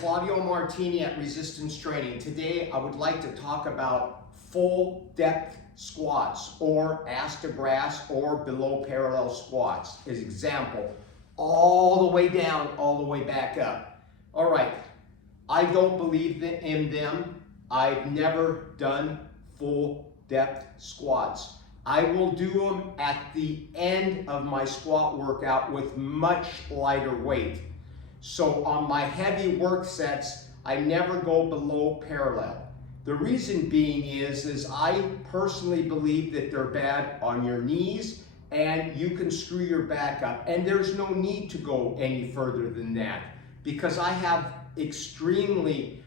Claudio Martini at Resistance Training. Today I would like to talk about full depth squats or ass to grass or below parallel squats. As example, all the way down, all the way back up. All right, I don't believe in them. I've never done full depth squats. I will do them at the end of my squat workout with much lighter weight. So on my heavy work sets, I never go below parallel. The reason being is I personally believe that they're bad on your knees and you can screw your back up. And there's no need to go any further than that because I have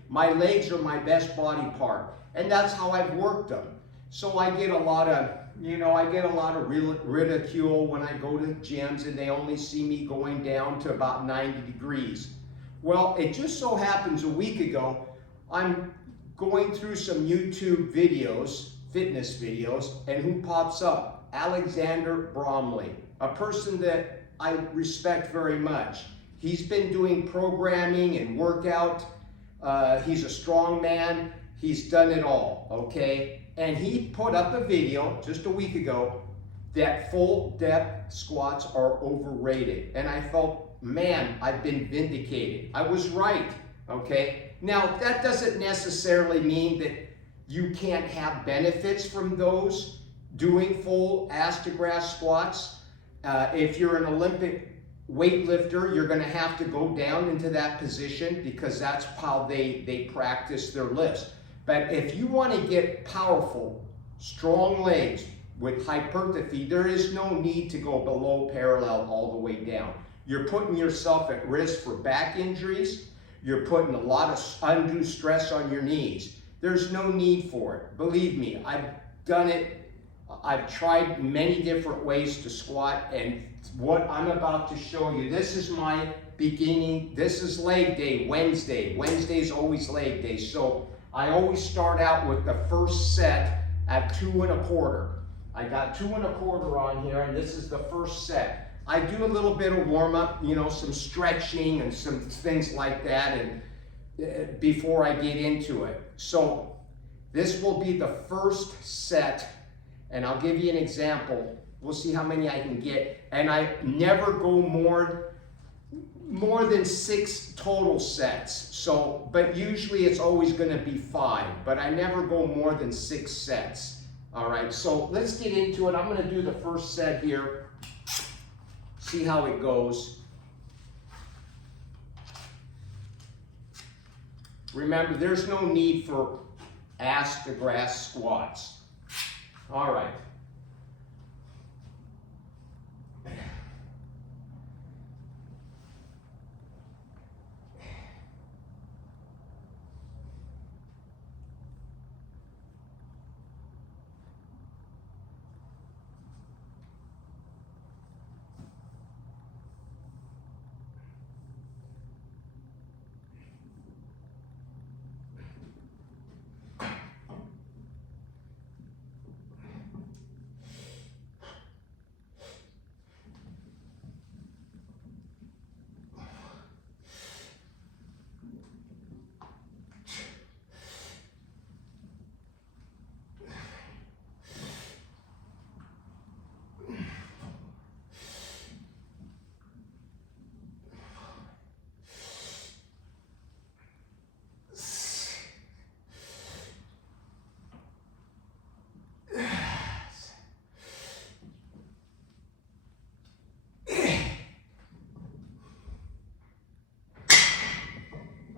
my legs are my best body part. And that's how I've worked them. So I get a lot of, ridicule when I go to gyms and they only see me going down to about 90 degrees. Well, it just so happens a week ago, I'm going through some YouTube videos, fitness videos, and who pops up? Alexander Bromley, a person that I respect very much. He's been doing programming and workout. He's a strong man. He's done it all, okay? And he put up a video just a week ago that full depth squats are overrated. And I felt, man, I've been vindicated. I was right, okay? Now, that doesn't necessarily mean that you can't have benefits from those doing full ass to grass squats. If you're an Olympic weightlifter, you're gonna have to go down into that position because that's how they practice their lifts. But if you want to get powerful, strong legs with hypertrophy, there is no need to go below parallel all the way down. You're putting yourself at risk for back injuries. You're putting a lot of undue stress on your knees. There's no need for it. Believe me, I've done it. I've tried many different ways to squat, and what I'm about to show you, this is my beginning. This is leg day, Wednesday. Wednesday's always leg day. So I always start out with the first set at 2 1/4. I got 2 1/4 on here, and this is the first set. I do a little bit of warm up, some stretching and some things like that, and before I get into it. So this will be the first set, and I'll give you an example. We'll see how many I can get, and I never go more than 6 total sets. So, but usually it's always going to be 5, but I never go more than 6 sets. All right, so let's get into it. I'm going to do the first set here, see how it goes. Remember, there's no need for ass to grass squats. All right.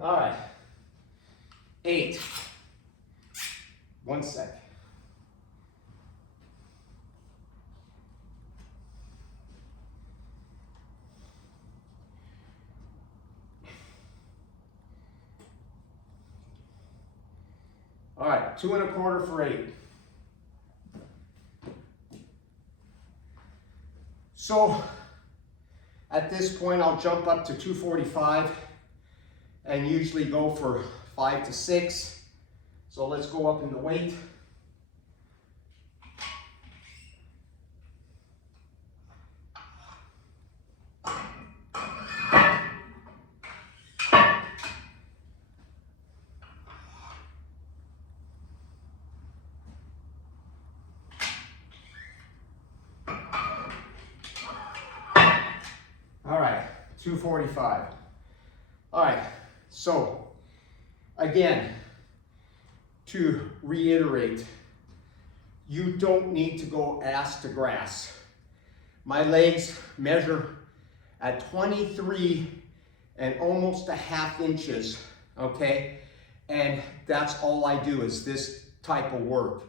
All right, 8. 1 sec. All right, 2 1/4 for 8. So at this point, I'll jump up to 245 and usually go for 5 to 6. So let's go up in the weight. 245. All right, so again, to reiterate, you don't need to go ass to grass. My legs measure at 23 and almost a half inches, okay? And that's all I do is this type of work.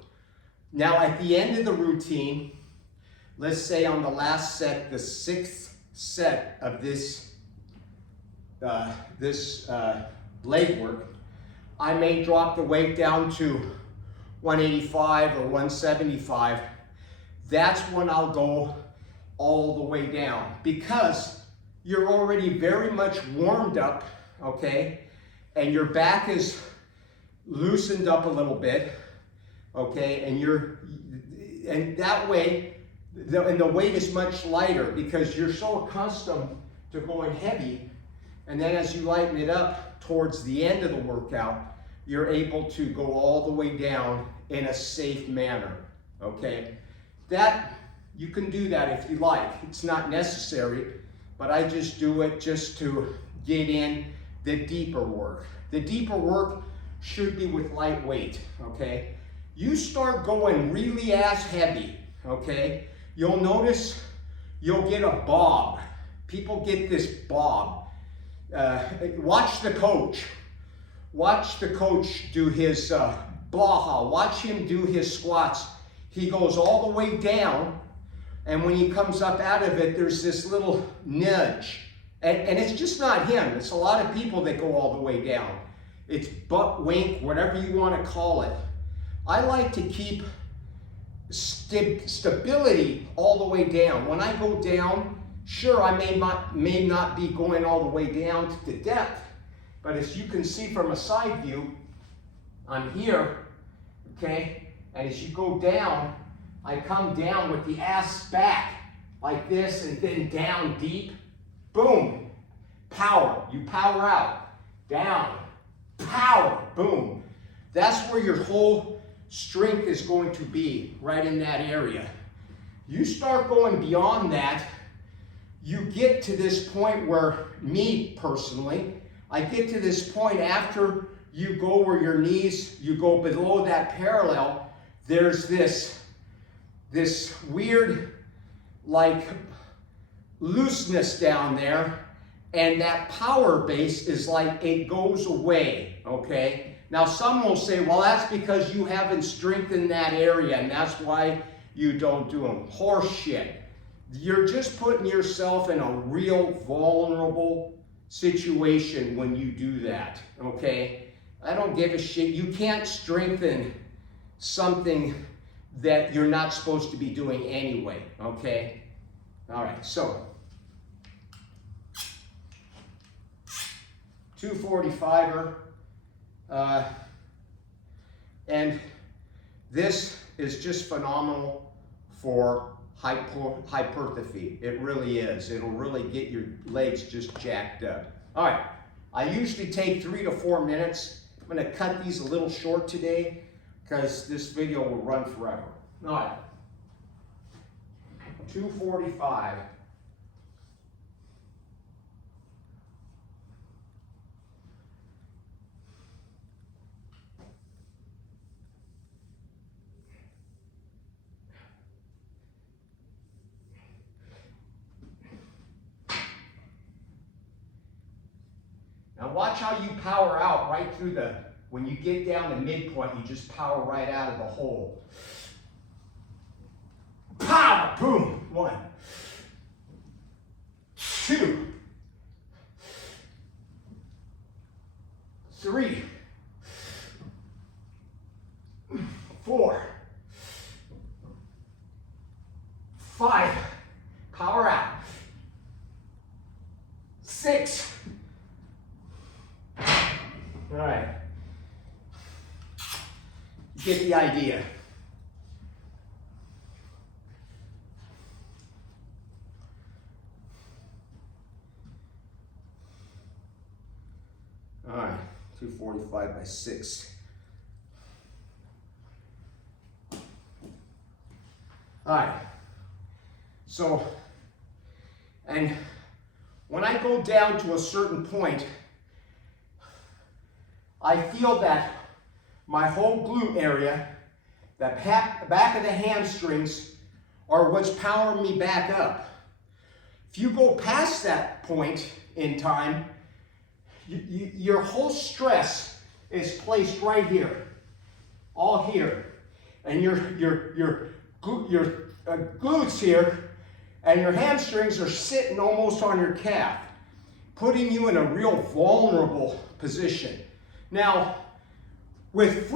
Now at the end of the routine, let's say on the last set, the 6th set of this leg work, I may drop the weight down to 185 or 175. That's when I'll go all the way down, because you're already very much warmed up, okay? And your back is loosened up a little bit, okay? And that way, the weight is much lighter because you're so accustomed to going heavy. And then as you lighten it up towards the end of the workout, you're able to go all the way down in a safe manner, okay? That, you can do that if you like. It's not necessary, but I just do it just to get in the deeper work. The deeper work should be with light weight, okay? You start going really ass heavy, okay? You'll notice you'll get a bob. People get this bob. Watch the coach. Watch the coach do his Blaha. Watch him do his squats. He goes all the way down, and when he comes up out of it, there's this little nudge. And it's just not him. It's a lot of people that go all the way down. It's butt wink, whatever you want to call it. I like to keep stability all the way down. When I go down, sure, I may not be going all the way down to the depth, but as you can see from a side view, I'm here, okay? And as you go down, I come down with the ass back like this and then down deep. Boom. Power. You power out. Down. Power. Boom. That's where your whole strength is going to be, right in that area. You start going beyond that, you get to this point where, me personally, I get to this point after you go where your knees, you go below that parallel, there's this weird, like, looseness down there, and that power base is like, it goes away, okay? Now some will say, well, that's because you haven't strengthened that area, and that's why you don't do them. Horse shit. You're just putting yourself in a real vulnerable situation when you do that, okay? I don't give a shit. You can't strengthen something that you're not supposed to be doing anyway, okay? All right, so 245er, and this is just phenomenal for hypertrophy. It really is. It'll really get your legs just jacked up. All right, I usually take 3 to 4 minutes. I'm going to cut these a little short today because this video will run forever. All right, 245. Now watch how you power out right through when you get down to midpoint, you just power right out of the hole. Pow! Boom! 1, 2, 3, 4, 5, power out. 6. All right, you get the idea. All right, 245 by 6. All right, so, and when I go down to a certain point, I feel that my whole glute area, the back of the hamstrings, are what's powering me back up. If you go past that point in time, your whole stress is placed right here, all here, and your glutes here and your hamstrings are sitting almost on your calf, putting you in a real vulnerable position. Now, with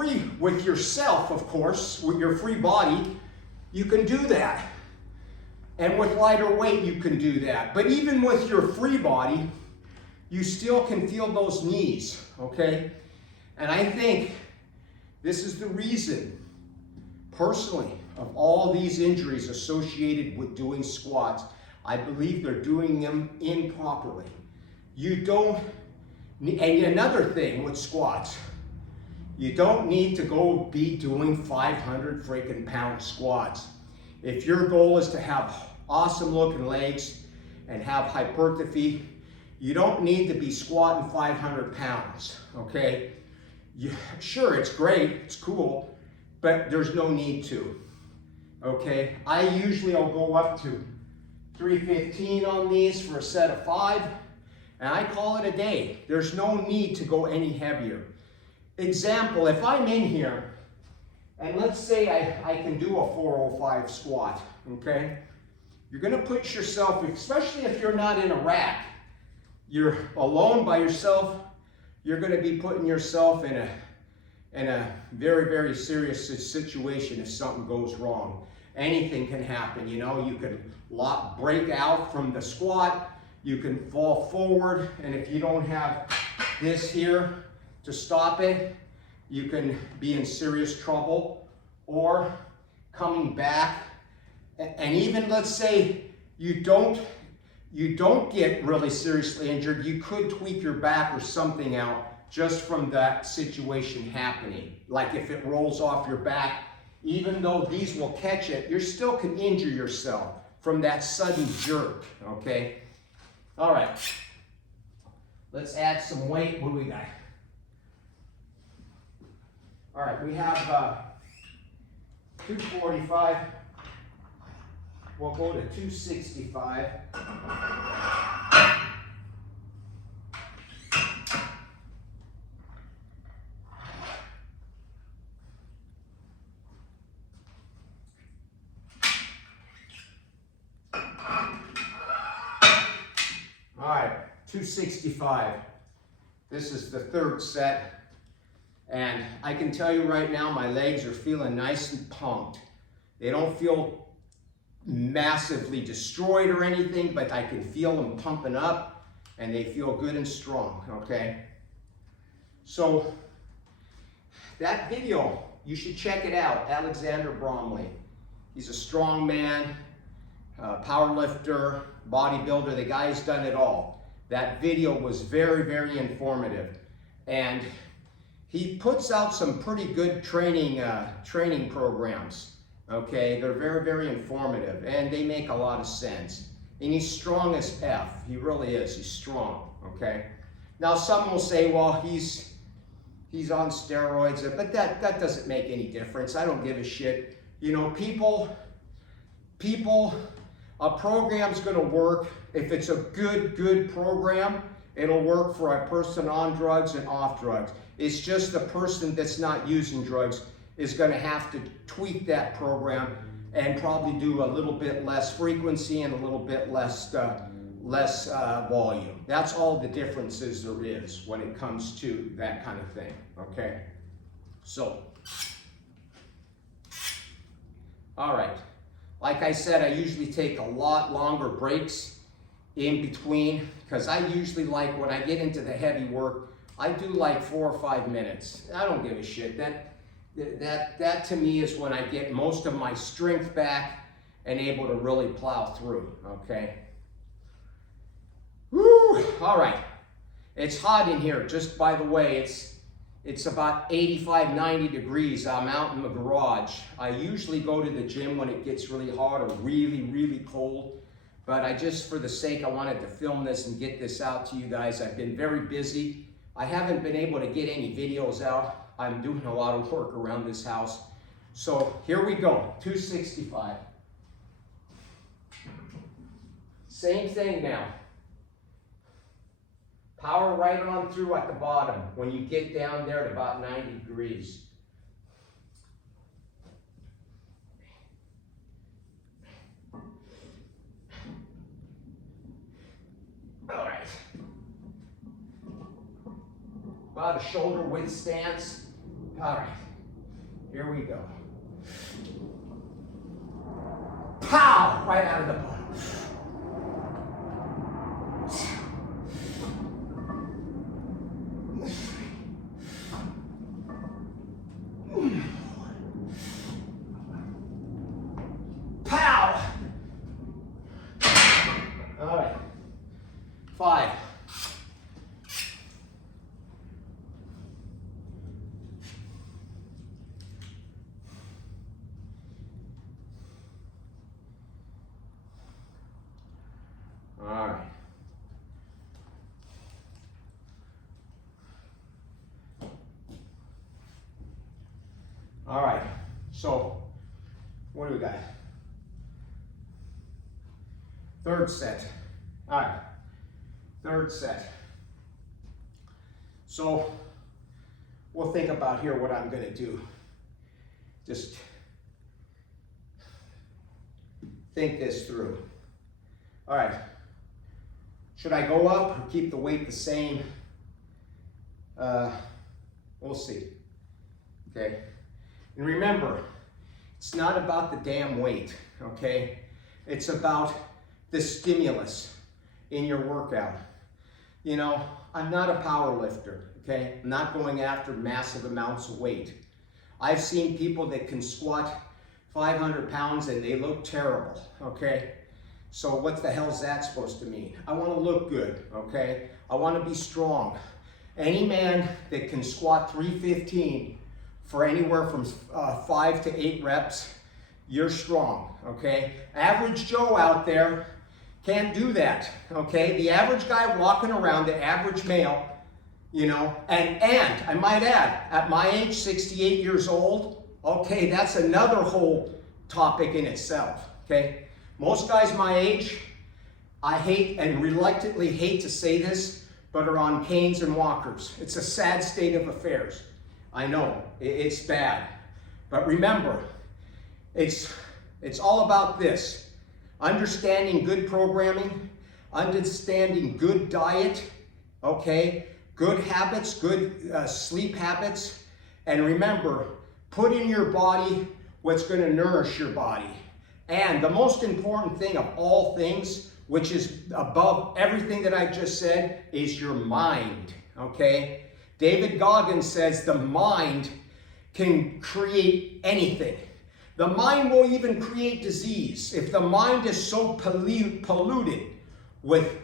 yourself, of course, with your free body, you can do that. And with lighter weight, you can do that. But even with your free body, you still can feel those knees, okay? And I think this is the reason, personally, of all these injuries associated with doing squats. I believe they're doing them improperly. You don't, and another thing with squats, you don't need to go be doing 500 freaking pound squats. If your goal is to have awesome looking legs and have hypertrophy, you don't need to be squatting 500 pounds, okay? Sure, it's great, it's cool, but there's no need to, okay? I usually will go up to 315 on these for a set of 5, and I call it a day. There's no need to go any heavier. Example, if I'm in here, and let's say I can do a 405 squat, okay? You're gonna put yourself, especially if you're not in a rack, you're alone by yourself, you're gonna be putting yourself in a very, very serious situation if something goes wrong. Anything can happen, you know, you can break out from the squat, you can fall forward, and if you don't have this here to stop it, you can be in serious trouble. Or coming back, and even let's say you don't get really seriously injured, you could tweak your back or something out just from that situation happening. Like if it rolls off your back, even though these will catch it, you still can injure yourself from that sudden jerk, okay? All right, let's add some weight. What do we got? All right, we have 245. We'll go to 265. All right, 265. This is the third set. And I can tell you right now, my legs are feeling nice and pumped. They don't feel massively destroyed or anything, but I can feel them pumping up and they feel good and strong, okay? So that video, you should check it out, Alexander Bromley. He's a strong man, power lifter, bodybuilder, the guy's done it all. That video was very, very informative. And he puts out some pretty good training programs, okay? They're very, very informative, and they make a lot of sense. And he's strong as F. He really is. He's strong, okay? Now, some will say, well, he's on steroids, but that doesn't make any difference. I don't give a shit. You know, a program's gonna work. If it's a good program, it'll work for a person on drugs and off drugs. It's just the person that's not using drugs is going to have to tweak that program and probably do a little bit less frequency and a little bit less volume. That's all the differences there is when it comes to that kind of thing, okay? So, all right. Like I said, I usually take a lot longer breaks in between because I usually like, when I get into the heavy work, I do like 4 or 5 minutes. I don't give a shit. That to me is when I get most of my strength back and able to really plow through, okay? Woo! All right. It's hot in here, just by the way. It's about 85, 90 degrees. I'm out in the garage. I usually go to the gym when it gets really hot or really, really cold. but I just, for the sake, I wanted to film this and get this out to you guys. I've been very busy. I haven't been able to get any videos out. I'm doing a lot of work around this house. So here we go, 265. Same thing now. Power right on through at the bottom when you get down there at about 90 degrees. All right. About a shoulder width stance. All right. Here we go. Pow! Right out of the bottom. Pow! All right. 5. All right. All right. So, what do we got? Third set. All right. Third set. So, we'll think about here what I'm going to do. Just think this through. All right. Should I go up or keep the weight the same? We'll see. Okay. And remember, it's not about the damn weight, okay? It's about the stimulus in your workout. You know, I'm not a power lifter, okay? I'm not going after massive amounts of weight. I've seen people that can squat 500 pounds and they look terrible, okay? So what the hell's that supposed to mean? I want to look good, okay? I want to be strong. Any man that can squat 315 for anywhere from 5 to 8 reps, you're strong, okay? Average Joe out there can't do that, okay? The average guy walking around, the average male, you know, and I might add, at my age, 68 years old, okay, that's another whole topic in itself, okay? Most guys my age, I hate and reluctantly hate to say this, but are on canes and walkers. It's a sad state of affairs. I know, it's bad. But remember, it's all about this. Understanding good programming, understanding good diet, okay? Good habits, good sleep habits. And remember, put in your body what's going to nourish your body. And the most important thing of all things, which is above everything that I just said, is your mind, okay? David Goggins says the mind can create anything. The mind will even create disease. If the mind is so polluted with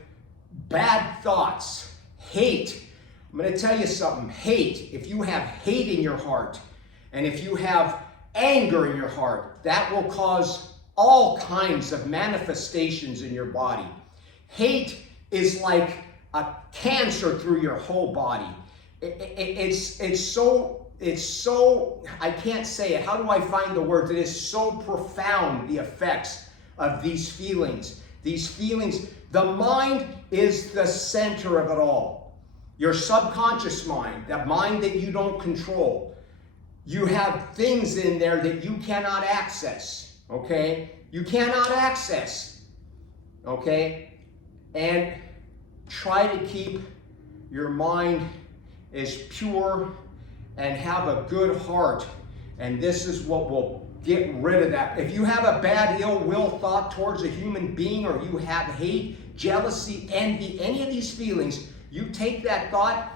bad thoughts, hate, I'm going to tell you something, hate, if you have hate in your heart, and if you have anger in your heart, that will cause all kinds of manifestations in your body. Hate is like a cancer through your whole body. It's so, I can't say it. How do I find the words? It is so profound, the effects of these feelings. These feelings, the mind is the center of it all. Your subconscious mind, that mind that you don't control. You have things in there that you cannot access, okay? You cannot access, okay? And try to keep your mind as pure and have a good heart. And this is what will get rid of that. If you have a bad ill will thought towards a human being, or you have hate, jealousy, envy, any of these feelings, you take that thought,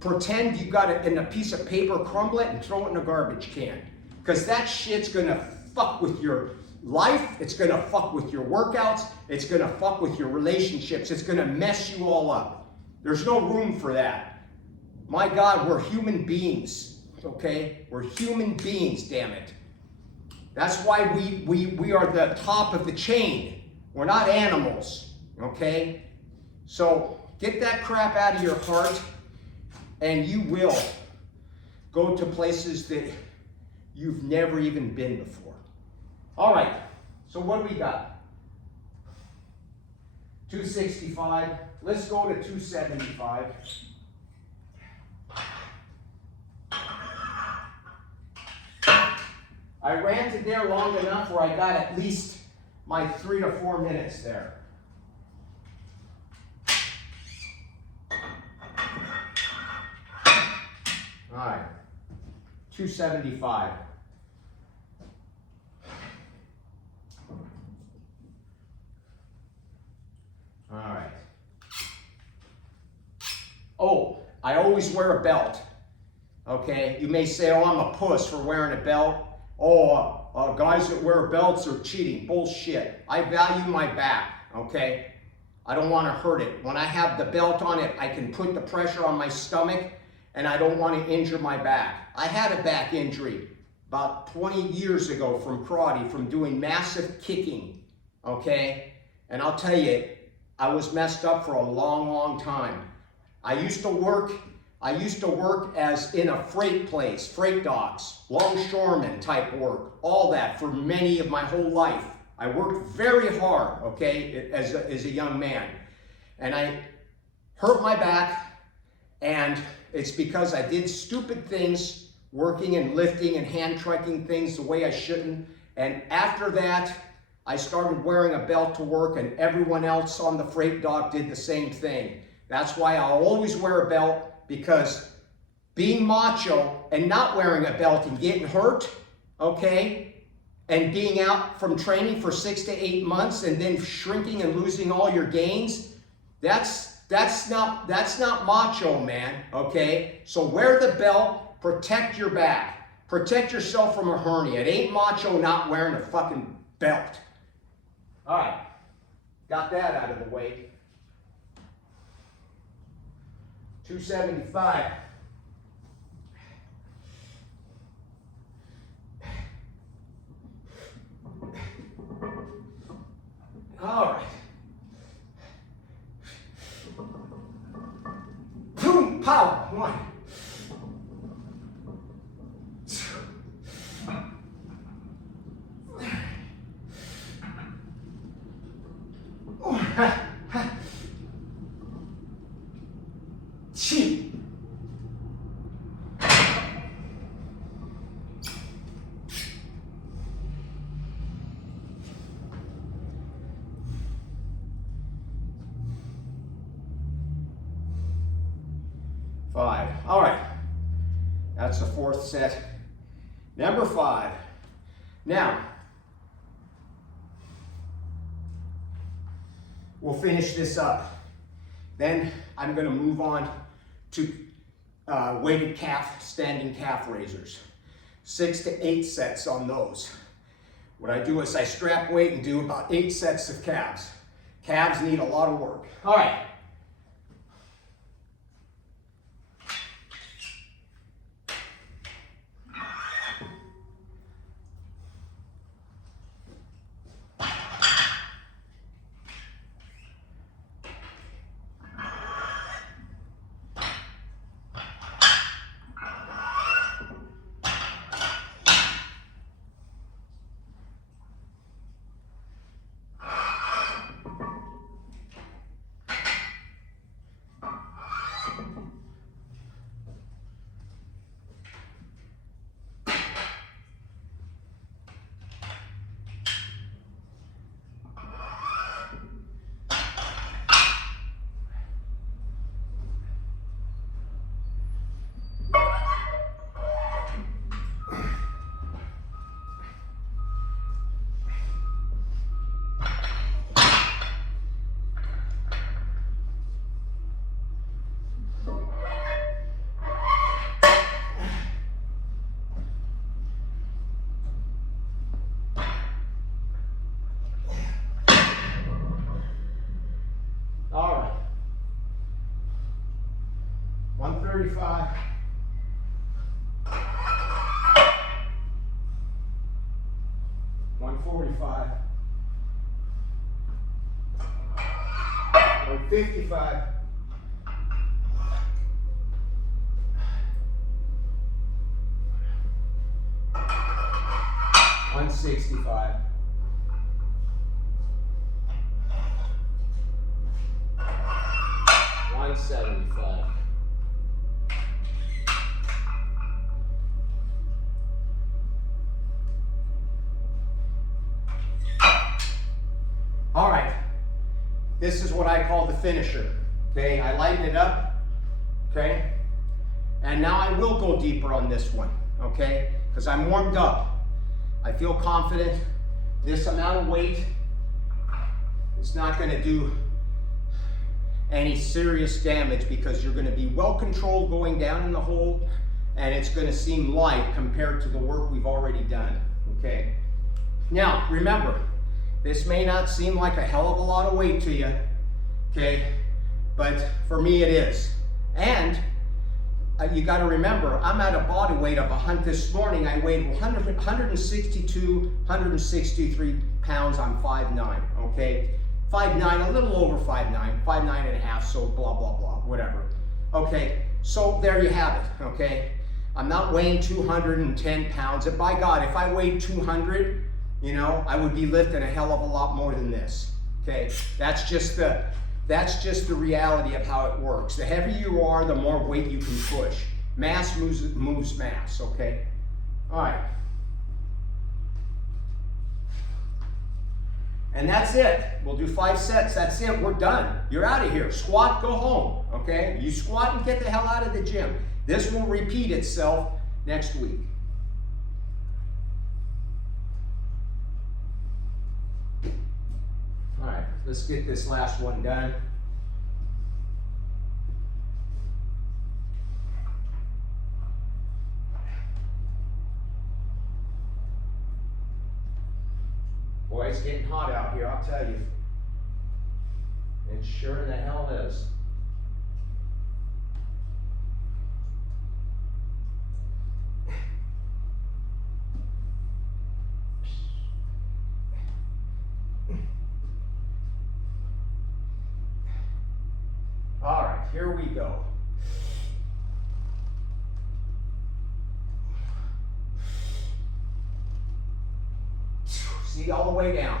pretend you got it in a piece of paper, crumble it, and throw it in a garbage can. Because that shit's gonna fuck with your life, it's gonna fuck with your workouts, it's gonna fuck with your relationships, it's gonna mess you all up. There's no room for that. My God, we're human beings, okay? We're human beings, damn it. That's why we are the top of the chain, We're not animals, okay? So get that crap out of your heart, and you will go to places that you've never even been before. All right, so what do we got? 265. Let's go to 275. I ran to there long enough where I got at least my 3 to 4 minutes there. All right, 275. All right. Oh, I always wear a belt. Okay, you may say, oh, I'm a puss for wearing a belt. Oh, guys that wear belts are cheating. Bullshit. I value my back, okay? I don't want to hurt it. When I have the belt on it, I can put the pressure on my stomach, and I don't want to injure my back. I had a back injury about 20 years ago from karate, from doing massive kicking, okay? And I'll tell you, I was messed up for a long, long time. I used to work as in a freight place, freight docks, longshoreman type work, all that for many of my whole life. I worked very hard, okay, as a young man. And I hurt my back, and it's because I did stupid things, working and lifting and hand trucking things the way I shouldn't. And after that, I started wearing a belt to work, and everyone else on the freight dock did the same thing. That's why I'll always wear a belt, because being macho and not wearing a belt and getting hurt, okay, and being out from training for 6 to 8 months and then shrinking and losing all your gains, that's not macho, man, okay? So wear the belt, protect your back, protect yourself from a hernia. It ain't macho not wearing a fucking belt. All right, got that out of the way. 275. All right. Boom, pow. 1. 2. 5. All right. That's the 4th set. Number 5. Now, we'll finish this up. Then I'm going to move on to weighted calf, standing calf raisers. 6 to 8 sets on those. What I do is I strap weight and do about 8 sets of calves. Calves need a lot of work. All right. All right. 135. 145. 55. 165. 175. All right, this is what I call the finisher. Okay, I lighten it up. Okay, and now I will go deeper on this one. Okay, because I'm warmed up. I feel confident. This amount of weight is not going to do any serious damage because you're going to be well controlled going down in the hole, and it's going to seem light compared to the work we've already done. Okay. Now remember, this may not seem like a hell of a lot of weight to you. Okay, but for me it is. And you got to remember, I'm at a body weight of this morning I weighed 162, 163 pounds. I'm 5'9", okay? 5'9", a little over 5'9", 5'9.5", so blah, blah, blah, whatever. Okay, so there you have it, okay? I'm not weighing 210 pounds. And by God, if I weighed 200, you know, I would be lifting a hell of a lot more than this, okay? That's just the reality of how it works. The heavier you are, the more weight you can push. Mass moves mass, okay? All right. And that's it. We'll do 5 sets. That's it. We're done. You're out of here. Squat, go home, okay? You squat and get the hell out of the gym. This will repeat itself next week. All right, let's get this last one done. Boy, it's getting hot out here, I'll tell you. It sure in the hell is. All right, here we go. See, all the way down.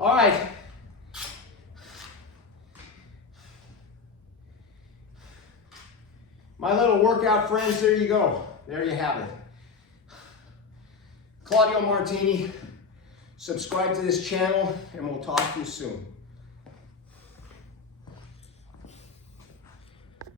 All right. My little workout friends, there you go. There you have it. Claudio Martini. Subscribe to this channel and we'll talk to you soon.